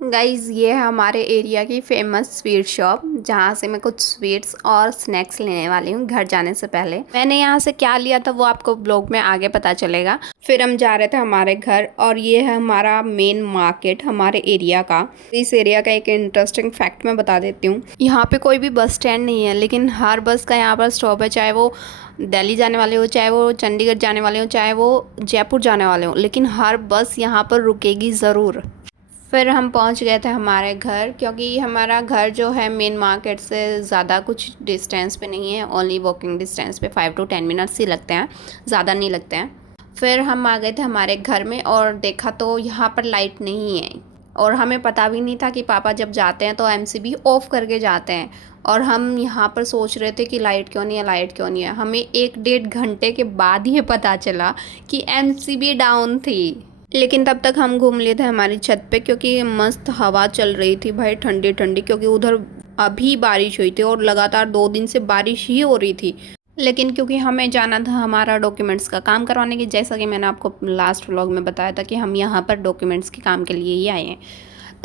Guys ये है हमारे एरिया की फेमस स्वीट शॉप जहाँ से मैं कुछ स्वीट्स और स्नैक्स लेने वाली हूँ घर जाने से पहले। मैंने यहाँ से क्या लिया था वो आपको ब्लॉग में आगे पता चलेगा। फिर हम जा रहे थे हमारे घर और ये है हमारा मेन मार्केट हमारे एरिया का। इस एरिया का एक इंटरेस्टिंग फैक्ट मैं बता देती हूँ। यहाँ पे कोई भी बस स्टैंड नहीं है, लेकिन हर बस का यहाँ पर स्टॉप है, चाहे वो दिल्ली जाने वाले हो, चाहे वो चंडीगढ़ जाने वाले हो, चाहे वो जयपुर जाने वाले हो, लेकिन हर बस यहाँ पर रुकेगी ज़रूर। फिर हम पहुंच गए थे हमारे घर, क्योंकि हमारा घर जो है मेन मार्केट से ज़्यादा कुछ डिस्टेंस पे नहीं है, ओनली वॉकिंग डिस्टेंस पे 5 to 10 मिनट्स ही लगते हैं, ज़्यादा नहीं लगते हैं। फिर हम आ गए थे हमारे घर में और देखा तो यहाँ पर लाइट नहीं है, और हमें पता भी नहीं था कि पापा जब जाते हैं तो एमसीबी ऑफ़ करके जाते हैं। और हम यहाँ पर सोच रहे थे कि लाइट क्यों नहीं है, लाइट क्यों नहीं है। हमें 1 डेढ़ घंटे के बाद ही पता चला कि एमसीबी डाउन थी। लेकिन तब तक हम घूम लिए थे हमारी छत पे, क्योंकि मस्त हवा चल रही थी भाई, ठंडी ठंडी, क्योंकि उधर अभी बारिश हुई थी और लगातार 2 दिन से बारिश ही हो रही थी। लेकिन क्योंकि हमें जाना था हमारा डॉक्यूमेंट्स का काम करवाने की, जैसा कि मैंने आपको लास्ट व्लॉग में बताया था कि हम यहाँ पर डॉक्यूमेंट्स के काम के लिए ही आए हैं,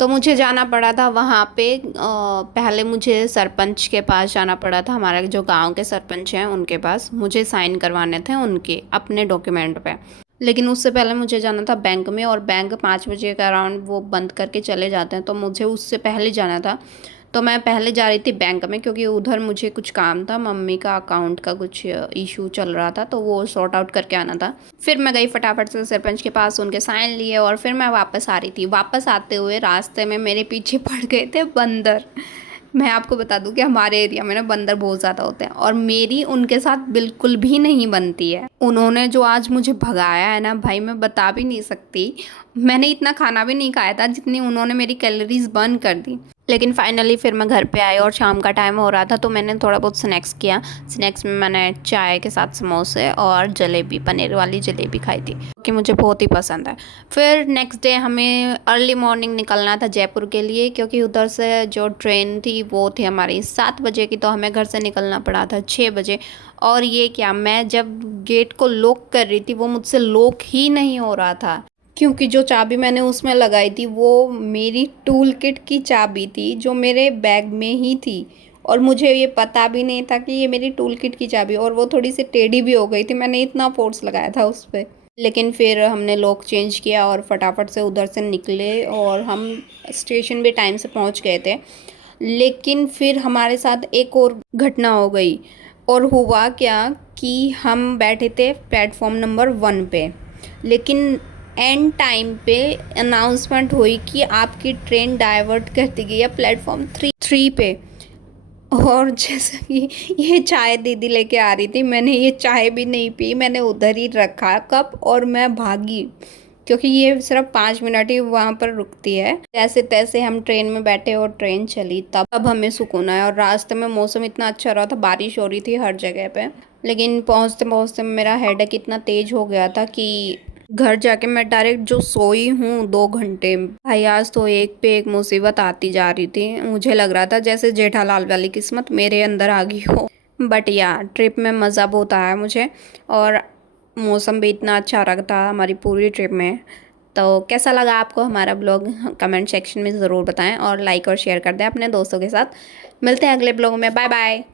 तो मुझे जाना पड़ा था वहाँ पे। पहले मुझे सरपंच के पास जाना पड़ा था, हमारा जो गांव के सरपंच हैं उनके पास मुझे साइन करवाने थे उनके अपने डॉक्यूमेंट पे। लेकिन उससे पहले मुझे जाना था बैंक में, और बैंक 5 बजे के अराउंड वो बंद करके चले जाते हैं, तो मुझे उससे पहले जाना था। तो मैं पहले जा रही थी बैंक में, क्योंकि उधर मुझे कुछ काम था, मम्मी का अकाउंट का कुछ इशू चल रहा था, तो वो सॉर्ट आउट करके आना था। फिर मैं गई फटाफट से सरपंच के पास, उनके साइन लिए, और फिर मैं वापस आ रही थी। वापस आते हुए रास्ते में मेरे पीछे पड़ गए थे बंदर। मैं आपको बता दूं कि हमारे एरिया में ना बंदर बहुत ज़्यादा होते हैं, और मेरी उनके साथ बिल्कुल भी नहीं बनती है। उन्होंने जो आज मुझे भगाया है ना भाई, मैं बता भी नहीं सकती। मैंने इतना खाना भी नहीं खाया था जितनी उन्होंने मेरी कैलोरीज बर्न कर दी। लेकिन फाइनली फिर मैं घर पे आई और शाम का टाइम हो रहा था, तो मैंने थोड़ा बहुत स्नैक्स किया। स्नैक्स में मैंने चाय के साथ समोसे और जलेबी, पनीर वाली जलेबी खाई थी, कि मुझे बहुत ही पसंद है। फिर नेक्स्ट डे हमें अर्ली मॉर्निंग निकलना था जयपुर के लिए, क्योंकि उधर से जो ट्रेन थी वो थी हमारी 7 बजे की, तो हमें घर से निकलना पड़ा था 6 बजे। और ये क्या, मैं जब गेट को लॉक कर रही थी वो मुझसे लॉक ही नहीं हो रहा था, क्योंकि जो चाबी मैंने उसमें लगाई थी वो मेरी टूल किट की चाबी थी, जो मेरे बैग में ही थी, और मुझे ये पता भी नहीं था कि ये मेरी टूल किट की चाबी, और वो थोड़ी सी टेढ़ी भी हो गई थी, मैंने इतना फोर्स लगाया था उस पर। लेकिन फिर हमने लॉक चेंज किया और फटाफट से उधर से निकले, और हम स्टेशन भी टाइम से पहुंच गए थे। लेकिन फिर हमारे साथ एक और घटना हो गई, और हुआ क्या कि हम बैठे थे प्लेटफॉर्म नंबर 1 पे, लेकिन एंड टाइम पे अनाउंसमेंट हुई कि आपकी ट्रेन डाइवर्ट कर दी गई है प्लेटफॉर्म 3 पे। और जैसे कि ये चाय दीदी लेके आ रही थी, मैंने ये चाय भी नहीं पी, मैंने उधर ही रखा कप और मैं भागी, क्योंकि ये सिर्फ 5 मिनट ही वहाँ पर रुकती है। जैसे तैसे हम ट्रेन में बैठे और ट्रेन चली, तब अब हमें सुकून आया। और रास्ते में मौसम इतना अच्छा रहा था, बारिश हो रही थी हर जगह पे। लेकिन पहुँचते पहुँचते मेरा हेडेक इतना तेज हो गया था कि घर जाके मैं डायरेक्ट जो सोई हूँ 2 घंटे। भाई आज तो एक पे एक मुसीबत आती जा रही थी, मुझे लग रहा था जैसे जेठालाल वाली किस्मत मेरे अंदर आ गई हो। बट या ट्रिप में मज़ा बहुत आया मुझे, और मौसम भी इतना अच्छा रहा था हमारी पूरी ट्रिप में। तो कैसा लगा आपको हमारा ब्लॉग, कमेंट सेक्शन में ज़रूर बताएं, और लाइक और शेयर कर दें अपने दोस्तों के साथ। मिलते हैं अगले ब्लॉग में, बाय बाय।